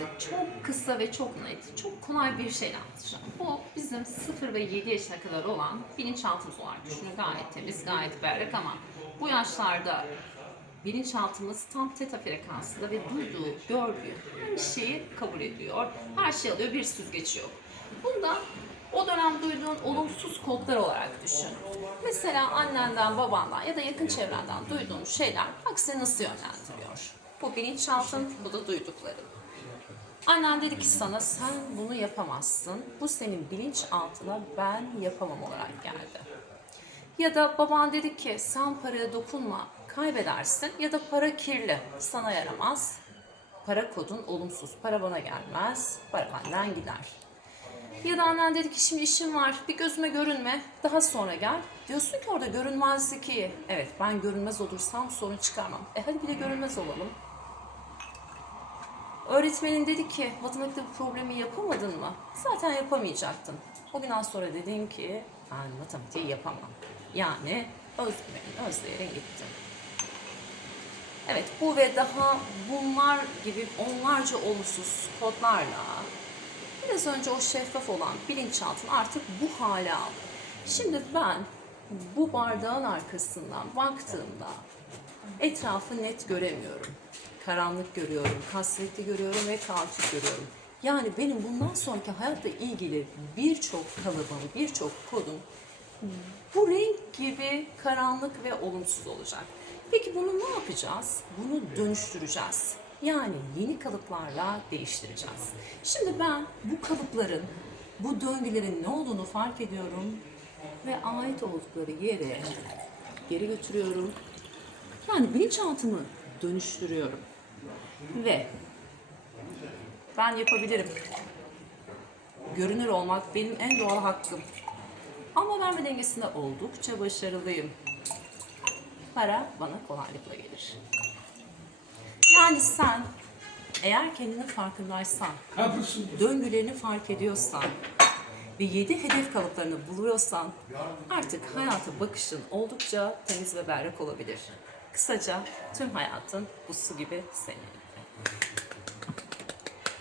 size çok kısa ve çok net, çok kolay bir şey anlatacağım. Bu bizim 0 ve 7 yaşına kadar olan bilinçaltımız olarak düşünün. Gayet temiz, gayet berrak ama bu yaşlarda bilinçaltımız tam teta frekansında ve duyduğu, gördüğü her şeyi kabul ediyor. Her şey alıyor, bir süzgeç yok. Bunda o dönem duyduğun olumsuz kodlar olarak düşün. Mesela annenden, babandan ya da yakın çevrenden duyduğun şeyler bak seni nasıl yönlendiriyor. Bu bilinçaltın, bu da duydukların. Annen dedi ki sana sen bunu yapamazsın. Bu senin bilinçaltına ben yapamam olarak geldi. Ya da baban dedi ki sen paraya dokunma, kaybedersin. Ya da para kirli, sana yaramaz. Para kodun olumsuz, para bana gelmez, para benden gider. Ya da annen dedi ki şimdi işim var, bir gözüme görünme, daha sonra gel. Diyorsun ki orada görünmezlik iyi. Evet ben görünmez olursam sorun çıkarmam. E hadi bir de görünmez olalım. Öğretmenin dedi ki matematikte bu problemi yapamadın mı? Zaten yapamayacaktın. O günden sonra dedim ki ben matematiği yapamam. Yani özgüvenin özleyerin gitti. Evet bu ve daha bunlar gibi onlarca olumsuz kodlarla biraz önce o şeffaf olan bilinçaltın artık bu hale aldı. Şimdi ben bu bardağın arkasından baktığımda etrafı net göremiyorum. Karanlık görüyorum, kasvetli görüyorum ve kaotik görüyorum. Yani benim bundan sonraki hayatla ilgili birçok kalıbım, birçok kodum bu renk gibi karanlık ve olumsuz olacak. Peki bunu ne yapacağız? Bunu dönüştüreceğiz. Yani yeni kalıplarla değiştireceğiz. Şimdi ben bu kalıpların, bu döngülerin ne olduğunu fark ediyorum ve ait oldukları yere geri götürüyorum. Yani bilinçaltımı dönüştürüyorum. Ve ben yapabilirim. Görünür olmak benim en doğal hakkım. Ama verme dengesinde oldukça başarılıyım. Para bana kolaylıkla gelir. Yani sen eğer kendinin farkındaysan, döngülerini fark ediyorsan ve yedi hedef kalıplarını buluyorsan artık hayata bakışın oldukça temiz ve berrak olabilir. Kısaca tüm hayatın bu su gibi senin.